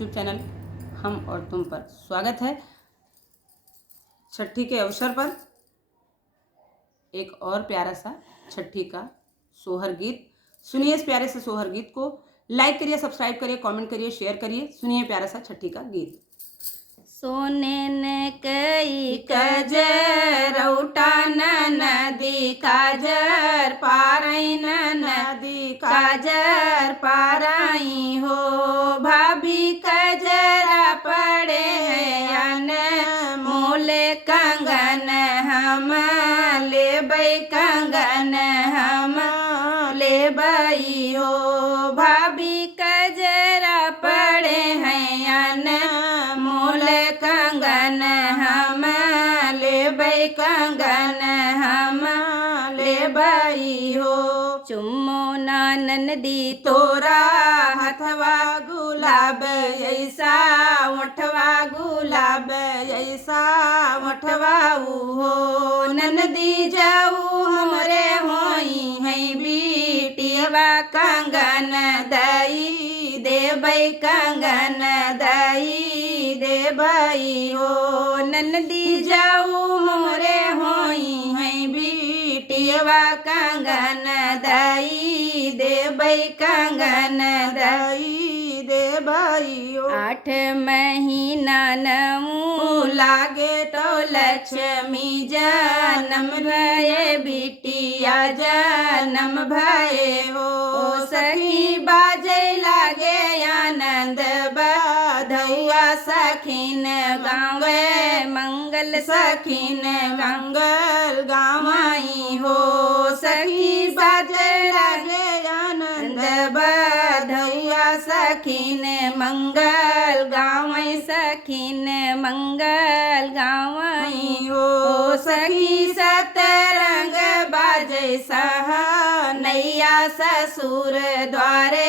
YouTube channel हम और तुम पर स्वागत है। छठी के अवसर पर एक और प्यारा सा छठी का सोहर गीत सुनिए। इस प्यारे से सोहर गीत को लाइक करिए, सब्सक्राइब करिए, कमेंट करिए, शेयर करिए। सुनिए प्यारा सा छठी का गीत। सोने न कई कजर उठान नदी काजर पारई नदी काजर पाराई हो भाभी कजरा पड़े अन मोल कंगन हम लेबै कंगन हम लेबै हो भाभी कजरा पड़े अन मोल कंगन हम लेबै कंगन हम लेबै हो चुम्मो ननदी तोरा हथवा गुलाब ऐसा ओठवा गुलाब ऐसा ओठवा हो ननदी जाऊ हमरे होई है बीटिया कंगन दई देबै कंगन दई देबै हो ननदी जाऊ हमरे होई है बीटिया कंगन दई देबै कंगन दई देबै हो 8 महीना नमू लागे तो लक्ष्मी जन्म भये बिटिया जन्म भये हो सखी बाजे लागे आनंद बधौआ सखीन गावे मंगल सखीन मंगल गावाई हो सखी बाजे लागे आनंद बधौआ सखीन मंगल गावे सखीन मंगल गावाई हो सखी सतरंग बाजे सहा नैया ससुर द्वारे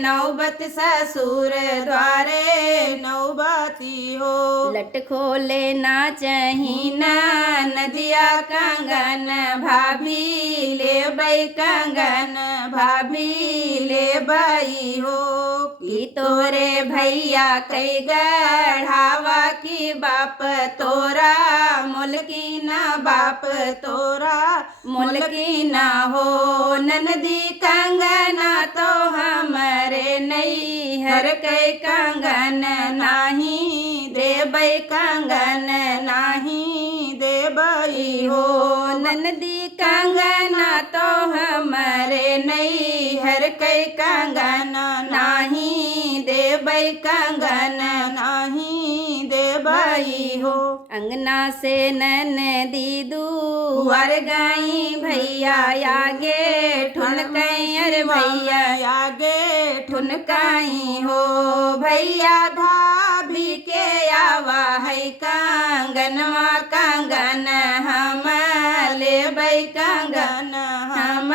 नौबत ससुर द्वारे नौबती हो लट खोले ना चहीना नदिया कंगन भाभी लेबै कंगन भाभी लेबै हो की तोरे भैया कई गढ़ावा की बाप तोरा मुल्की ना बाप तोरा मुल्की ना हो ननदी कंगना तो हमरे नहीं हर कई कंगन नाही देबै कंगन नाही देबै हो ननदी कंगना तो हमरे नहीं हर कई कंगन नाही देबै कंगन नाही देबै हो अंगना से ननदी दुआर गई भैया आगे ठुनकई अरे भैया आगे ठुनकई हो भैया भाभी के आवा है कंगनवा कंगन हम लेबै कंगन हम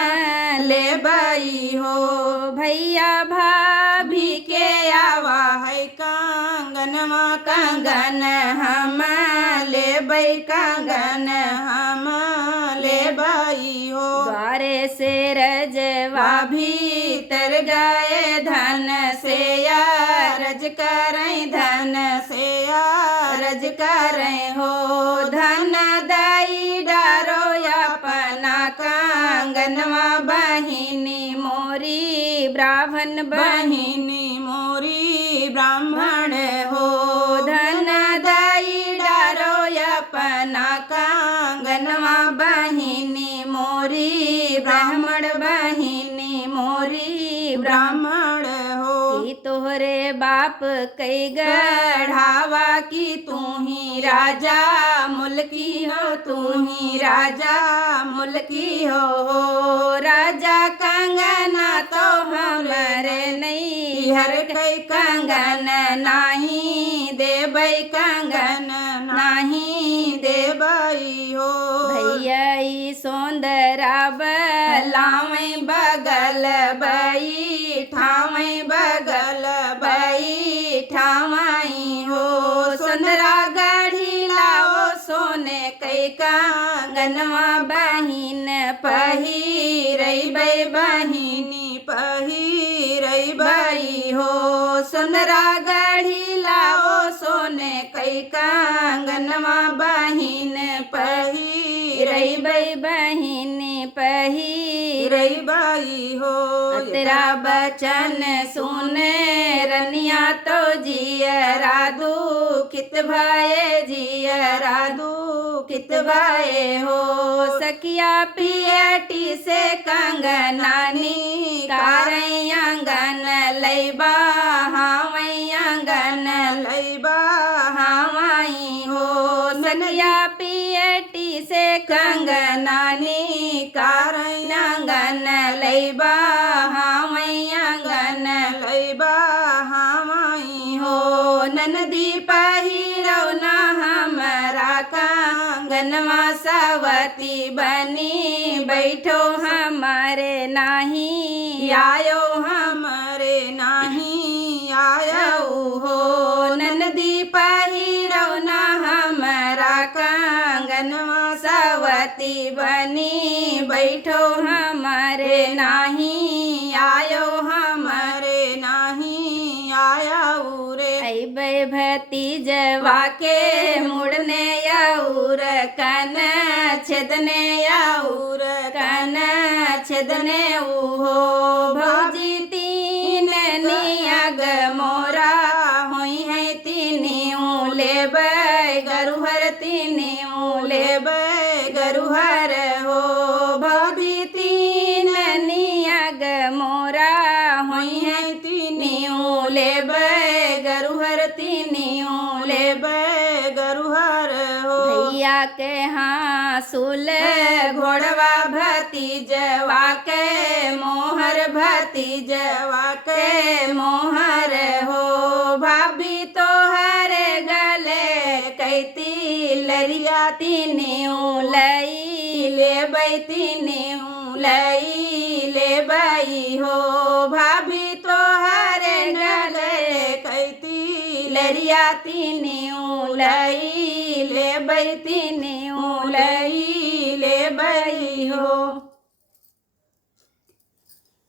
लेबै हो भैया भाभी के आवा है कंगनवा कंगन हम लेबै कंगन हम लेबै हो द्वारे से रजवा भीतर गए धन से रज करें धन से रज करें हो धन दई डारो अपना कंगनवा बहिनी मोरी ब्राह्मण बहिनी मोरी ब्राह्मण हो धन दई डारो अपना कंगनवा बहिनी मोरी ब्राह्मण बहिनी मोरी ब्राह्मण हो की तोहरे बाप कई गढ़ावा की तू ही राजा मुल्की हो तू ही राजा मुल्की हो राजा कंगना तो हमरे नहीं हर कई कंगन नाही देबै कंगन नाही देबै हो भैया सोंदरा बलावे बगल बई ठावे बगल बई ठावाई हो सोंदरा गढ़ी लाओ सोने कई कंगनवा बहिन पहिरई बहिनी पहिरई बई बाई हो सुनरा गढ़ी लाओ सोने कई कंगनवा बहिन पहिरई बई बहिन पहिरई बाई हो तेरा बचन सुने रनिया तो जियरा दुखित भये जियरा दुखित भये हो सखिया पियटी से कंगनानी कारई आंगन लैबा हावई आंगन लैबा हावई हो सखिया पियटी से कंगनानी कारई आंगन लैबा हावई आंगन लैबा हमाई हो ननदी पहिरौना हमरा कंगनवा सवती बनी बैठो हमारे नाही आयो हमरे नाही आयऊ हो ननदी पहिरौना हमरा कंगनवा सवती बनी बैठो हमारे नाही आयो हमरे नाही आयऊ रे ऐबै भतीजवा के मुड़ने याऊर कन छेदने याऊर कन छेदने हो भौजी तीन नियग मोरा हुई है तीनी लेबै गरुहर तीनी लेबै गरुहर हो भौजी तीन नियग मोरा हुई है तीनी लेबै गरुहर तीनी लेबै गरुहर हो भैया के हाँसुल घोड़वा भतीजवा के मोहर भतीजवा के मोहर हो भाभी तोहर गले कैती लरिया तीनी लई लेबै तीनी लई लेबै हो भाभी तोहर गले कैती लरिया तीनी लई लेबै तीनी लई लेबै हो।